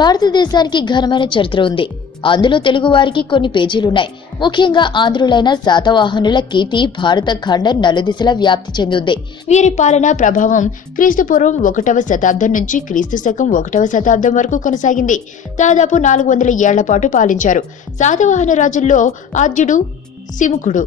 భారతదేశానికి ఘనమైన చరిత్ర ఉంది. అందులో తెలుగు వారికి కొన్ని పేజీలున్నాయి. ముఖ్యంగా ఆంధ్రులైన శాతవాహనుల కీర్తి భారత ఖండం నలుదిశలా వ్యాప్తి చెందింది. వీరి పాలనా ప్రభావం క్రీస్తుపూర్వం 1వ శతాబ్దం నుంచి క్రీస్తు శకం 1వ శతాబ్దం వరకు కొనసాగింది. దాదాపు 400 ఏళ్ల పాటు పాలించారు. శాతవాహన రాజుల్లో ఆద్యుడు సిముకుడు.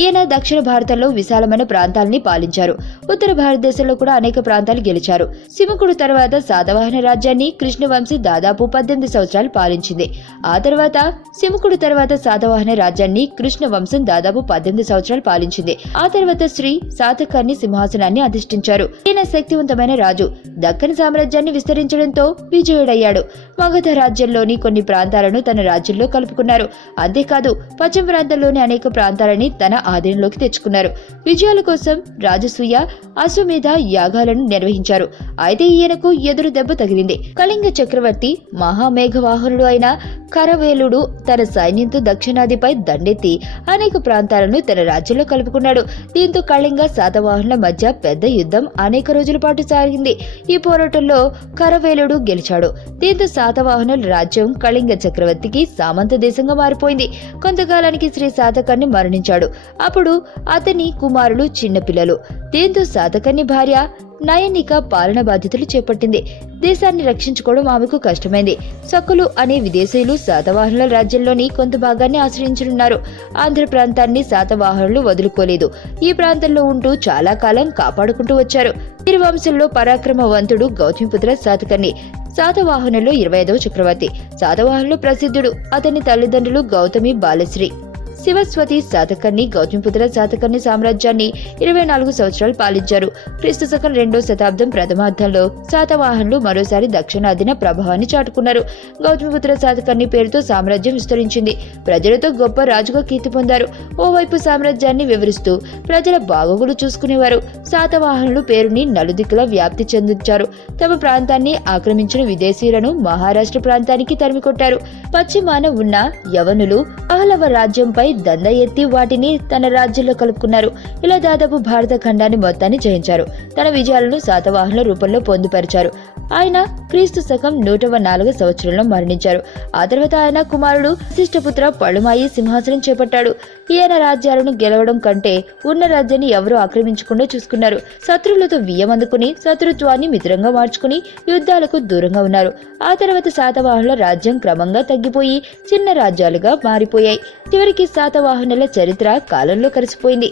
ఈయన దక్షిణ భారతంలో విశాలమైన ప్రాంతాలని పాలించారు. ఉత్తర భారతదేశంలో కూడా అనేక ప్రాంతాలు గెలిచారు. సిముకుడు తర్వాత శాతవాహన రాజ్యాన్ని కృష్ణవంశీ దాదాపు 18 సంవత్సరాలు పాలించింది. ఆ తర్వాత సిముకుడు తర్వాత శాతవాహన రాజ్యాన్ని కృష్ణవంశం దాదాపు 18 సంవత్సరాలు పాలించింది. ఆ తర్వాత శ్రీ శాతకర్ణి సింహాసనాన్ని అధిష్ఠించారు. ఈయన శక్తివంతమైన రాజు. దక్కన్ సామ్రాజ్యాన్ని విస్తరించడంతో విజయుడయ్యాడు. మగధ రాజ్యంలోని కొన్ని ప్రాంతాలను తన రాజ్యంలో కలుపుకున్నారు. అంతేకాదు పశ్చిమ ప్రాంతంలోని అనేక ప్రాంతాలని తన ఆధీనంలోకి తెచ్చుకున్నారు. విజయాల కోసం రాజసూయ, అశ్వమేధ యాగాలను నిర్వహించారు. అయితే ఈయనకు ఎదురు దెబ్బ తగిలింది. కళింగ చక్రవర్తి మహామేఘవాహనుడు అయిన కరవేలుడు తన సైన్యంతో దక్షిణాదిపై దండెత్తి అనేక ప్రాంతాలను తన రాజ్యంలో కలుపుకున్నాడు. దీంతో కళింగ శాతవాహనుల మధ్య పెద్ద యుద్ధం అనేక రోజుల పాటు సాగింది. ఈ పోరాటంలో కరవేలుడు గెలిచాడు. దీంతో శాతవాహనుల రాజ్యం కళింగ చక్రవర్తికి సామంత దేశంగా మారిపోయింది. కొంతకాలానికి శ్రీ శాతకర్ణి మరణించాడు. అప్పుడు అతని కుమారులు చిన్నపిల్లలు. దీంతో శాతకర్ణి భార్య నయనిక పాలన బాధ్యతలు చేపట్టింది. దేశాన్ని రక్షించుకోవడం ఆమెకు కష్టమైంది. సక్కులు అనే విదేశీయులు శాతవాహనుల రాజ్యంలోని కొంత భాగాన్ని ఆశ్రయించనున్నారు. ఆంధ్ర ప్రాంతాన్ని శాతవాహనులు వదులుకోలేదు. ఈ ప్రాంతంలో ఉంటూ చాలా కాలం కాపాడుకుంటూ వచ్చారు. వీరి వంశంలో పరాక్రమవంతుడు గౌతమిపుత్ర శాతకర్ణి. శాతవాహనుల్లో 25వ చక్రవర్తి. శాతవాహనులు ప్రసిద్ధుడు. అతని తల్లిదండ్రులు గౌతమి బాలశ్రీ. శివస్వతి శాతకర్ణి గౌతమిపుత్ర శాతకర్ణి సామ్రాజ్యాన్ని 24 సంవత్సరాలు పాలించారు. క్రీస్తు శకం 2వ శతాబ్దం ప్రథమార్థంలో శాతవాహనులు మరోసారి దక్షిణాదిన ప్రభావాన్ని చాటుకున్నారు. గౌతమిపుత్ర శాతకర్ణి పేరుతో సామ్రాజ్యం విస్తరించింది. ప్రజలతో గొప్ప రాజుగా కీర్తి పొందారు. ఓవైపు సామ్రాజ్యాన్ని వివరిస్తూ ప్రజల బాగోగులు చూసుకునేవారు. శాతవాహనులు పేరుని నలుదిక్కులా వ్యాప్తి చెందించారు. తమ ప్రాంతాన్ని ఆక్రమించిన విదేశీయులను మహారాష్ట్ర ప్రాంతానికి తరిమికొట్టారు. పశ్చిమాన ఉన్న యవనులు పహలవ రాజ్యంపై దండ ఎత్తి వాటిని తన రాజ్యంలో కలుపుకున్నారు. ఇలా దాదాపు భారత ఖండాన్ని మొత్తాన్ని జయించారు. తన విజయాలను శాతవాహనుల రూపంలో పొందుపరిచారు. ఆయన క్రీస్తు శకం 104వ సంవత్సరంలో మరణించారు. ఆ తర్వాత ఆయన కుమారుడు వశిష్ఠపుత్ర పళుమాయి సింహాసనం చేపట్టాడు. ఈయన రాజ్యాలను గెలవడం కంటే ఉన్న రాజ్యాన్ని ఎవరూ ఆక్రమించకుండా చూసుకున్నారు. శత్రువులతో వియ్యం అందుకుని శత్రుత్వాన్ని మిత్రంగా మార్చుకుని యుద్ధాలకు దూరంగా ఉన్నారు. ఆ తర్వాత శాతవాహనుల రాజ్యం క్రమంగా తగ్గిపోయి చిన్న రాజ్యాలుగా మారిపోయాయి. చివరికి శాతవాహనుల చరిత్ర కాలంలో కలిసిపోయింది.